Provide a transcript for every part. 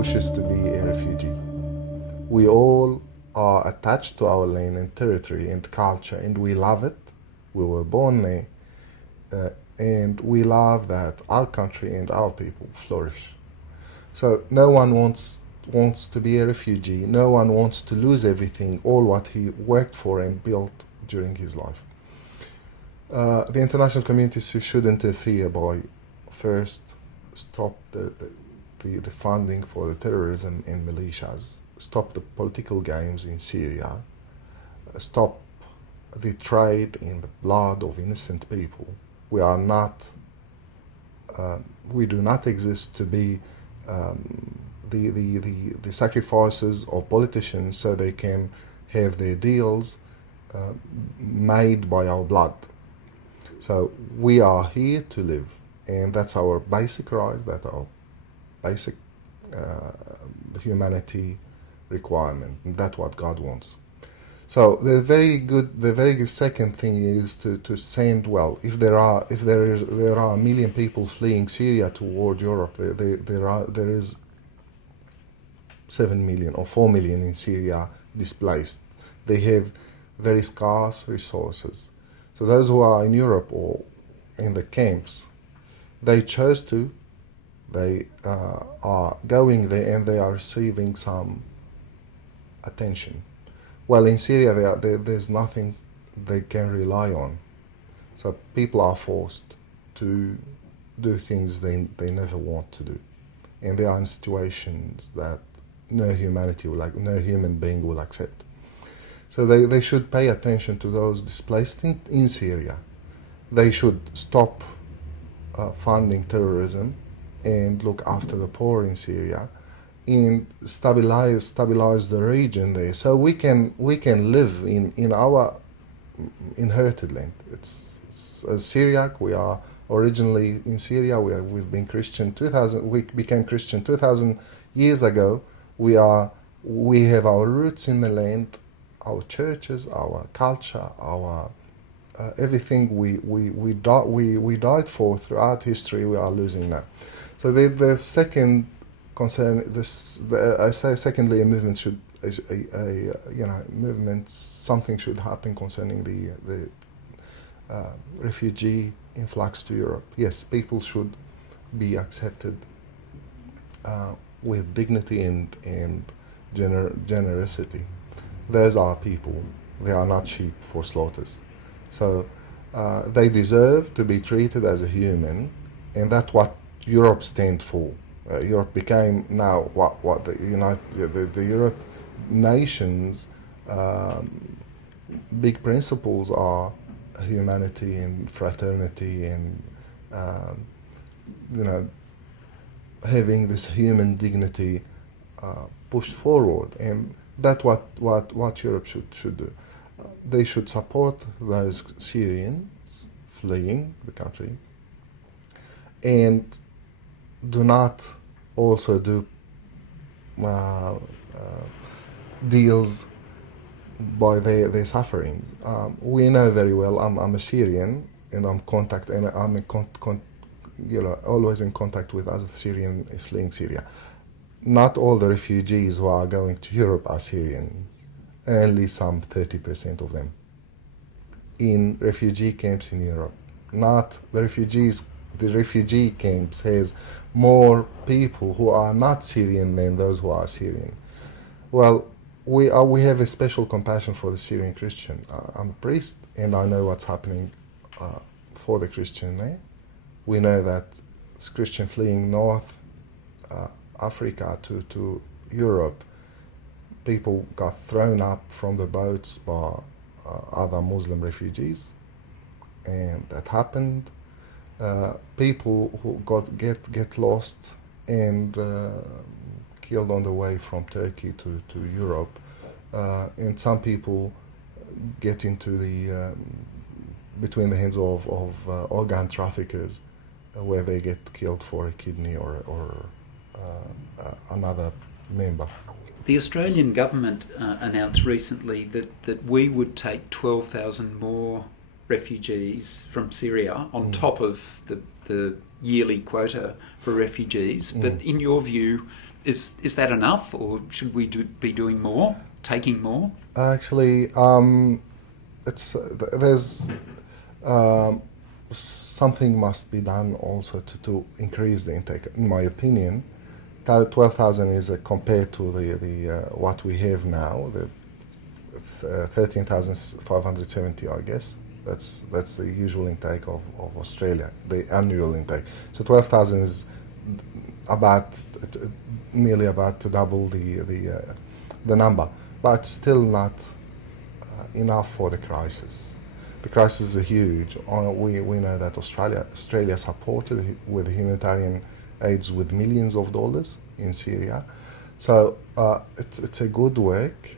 wishes to be a refugee. We all are attached to our land and territory and culture, and we love it. We were born there, and we love that our country and our people flourish. So no one wants to be a refugee. No one wants to lose everything, all what he worked for and built during his life. The international community should interfere by first stop the funding for the terrorism and militias, stop the political games in Syria, stop the trade in the blood of innocent people. We are not, we do not exist to be the sacrifices of politicians so they can have their deals made by our blood. So we are here to live, and that's our basic right, that's our basic humanity requirement, and that's what God wants. So the very good second thing is to send, well, if there are a million people fleeing Syria toward Europe, there is 7 million or 4 million in Syria displaced. They have very scarce resources. So those who are in Europe or in the camps, they chose to, they are going there and they are receiving some attention. Well, in Syria, there's nothing they can rely on. So people are forced to do things they never want to do. And they are in situations that no human being will accept. So they should pay attention to those displaced in Syria. They should stop funding terrorism and look after the poor in Syria and stabilize the region there, so we can live in our inherited land. It's as Syriac, we are originally in Syria. We've been Christian 2000. We became Christian 2000 years ago. We have our roots in the land, our churches, our culture, our everything we died for throughout history. We are losing now. So the second concern, I say secondly, a movement should, something should happen concerning the refugee influx to Europe. Yes, people should be accepted with dignity and generosity. Those are people. They are not sheep for slaughters. So they deserve to be treated as a human, and that's what Europe stands for. Europe became now what the Europe nations' big principles are humanity and fraternity and having this human dignity pushed forward, and that's what Europe should do. They should support those Syrians fleeing the country, and do not also do deals by their sufferings. We know very well. I'm a Syrian, and I'm always in contact with other Syrian fleeing Syria. Not all the refugees who are going to Europe are Syrians. Only some 30% of them in refugee camps in Europe. Not the refugees. The refugee camps has more people who are not Syrian than those who are Syrian. Well, we have a special compassion for the Syrian Christian. I'm a priest, and I know what's happening for the Christian there. We know that Christian fleeing North Africa to Europe, people got thrown up from the boats by other Muslim refugees, and that happened. People who get lost and killed on the way from Turkey to Europe, and some people get into between the hands of organ traffickers, where they get killed for a kidney or another member. The Australian government announced recently that we would take 12,000 more refugees from Syria on top of the yearly quota for refugees. But in your view, Is that enough, or should we be doing more, taking more? Actually, there's something must be done also to increase the intake. In my opinion, 12,000 is compared to the what we have now, the 13,570, I guess. That's the usual intake of Australia, the annual intake. So 12,000 is nearly about to double the number, but still not enough for the crisis. The crisis is huge. We know that Australia supported with humanitarian aids with millions of dollars in Syria. So it's a good work.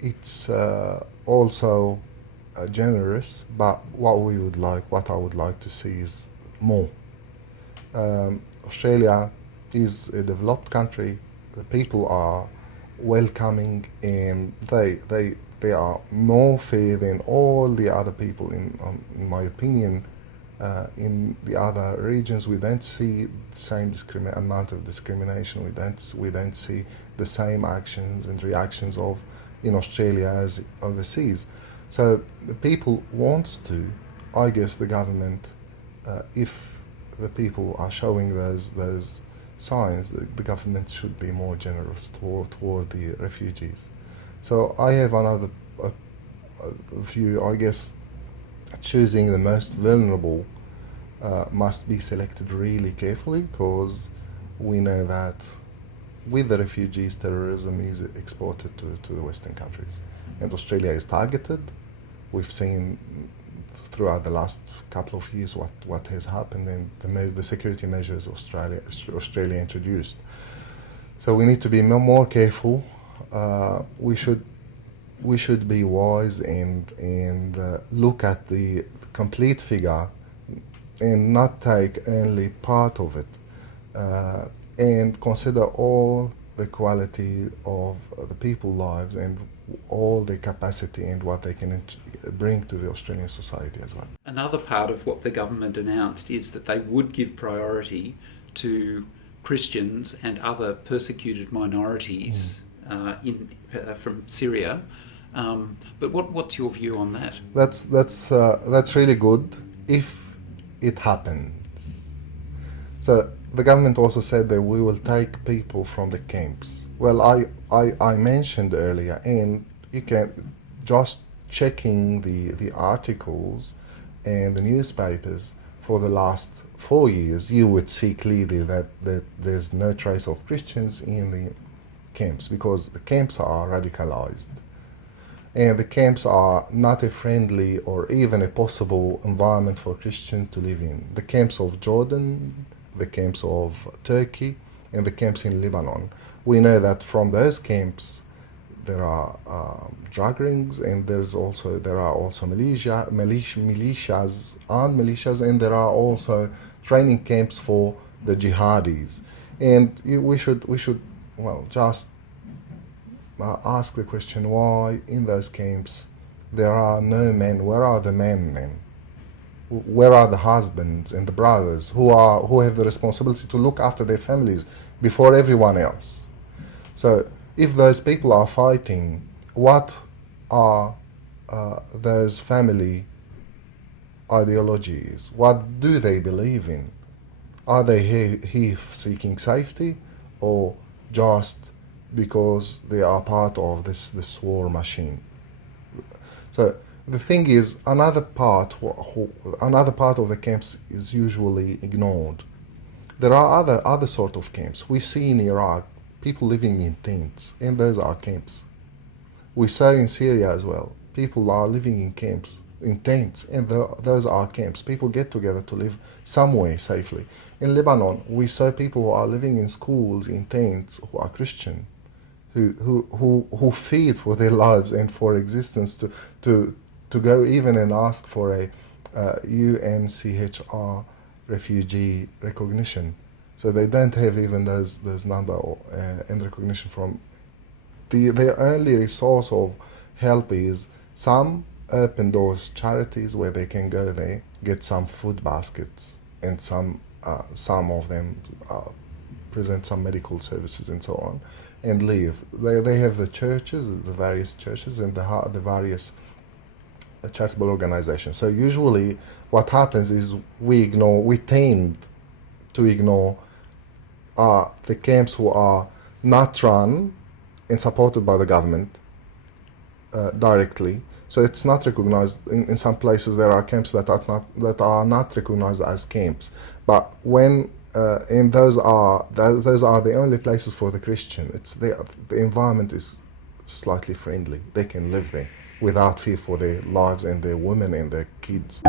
It's also generous, but what I would like to see is more. Australia is a developed country. The people are welcoming, and they are more fair than all the other people. In my opinion, in the other regions, we don't see the same amount of discrimination. We don't see the same actions and reactions in Australia as overseas. So the people wants to. I guess the government, if the people are showing those signs, the government should be more generous toward the refugees. So I have another view. I guess choosing the most vulnerable must be selected really carefully, because we know that with the refugees, terrorism is exported to the Western countries, and Australia is targeted. We've seen throughout the last couple of years what has happened, and the security measures Australia introduced. So we need to be more careful. We should be wise and look at the complete figure and not take only part of it, and consider all the quality of the people's lives and all the capacity and what they can bring to the Australian society as well. Another part of what the government announced is that they would give priority to Christians and other persecuted minorities from Syria. But what's your view on that? That's really good if it happens. So the government also said that we will take people from the camps. Well, I mentioned earlier, and you can just checking the articles and the newspapers for the last 4 years, you would see clearly that there's no trace of Christians in the camps, because the camps are radicalized. And the camps are not a friendly or even a possible environment for Christians to live in. The camps of Jordan, the camps of Turkey, and the camps in Lebanon. We know that from those camps there are drug rings, and there are also militias, armed militias, and there are also training camps for the jihadis. And we should just ask the question, why in those camps there are no men? Where are the men? Where are the husbands and the brothers who have the responsibility to look after their families before everyone else? So if those people are fighting, what are those family ideologies? What do they believe in? Are they here seeking safety, or just because they are part of this war machine? So the thing is, another part of the camps is usually ignored. There are other sort of camps. We see in Iraq people living in tents, and those are camps. We saw in Syria as well, people are living in camps, in tents, and those are camps. People get together to live somewhere safely. In Lebanon, we saw people who are living in schools, in tents, who are Christian, who feed for their lives and for existence to go even and ask for a UNHCR refugee recognition. So they don't have even those number and recognition from. The only resource of help is some open doors charities where they can go there, get some food baskets, and some of them present some medical services and so on, and leave. They have the churches, the various churches, and the various charitable organizations. So usually what happens is we tend to ignore the camps who are not run and supported by the government directly. So it's not recognized. In some places there are camps that are not recognized as camps. But when and those are the only places for the Christian. The environment is slightly friendly. They can live there without fear for their lives and their women and their kids.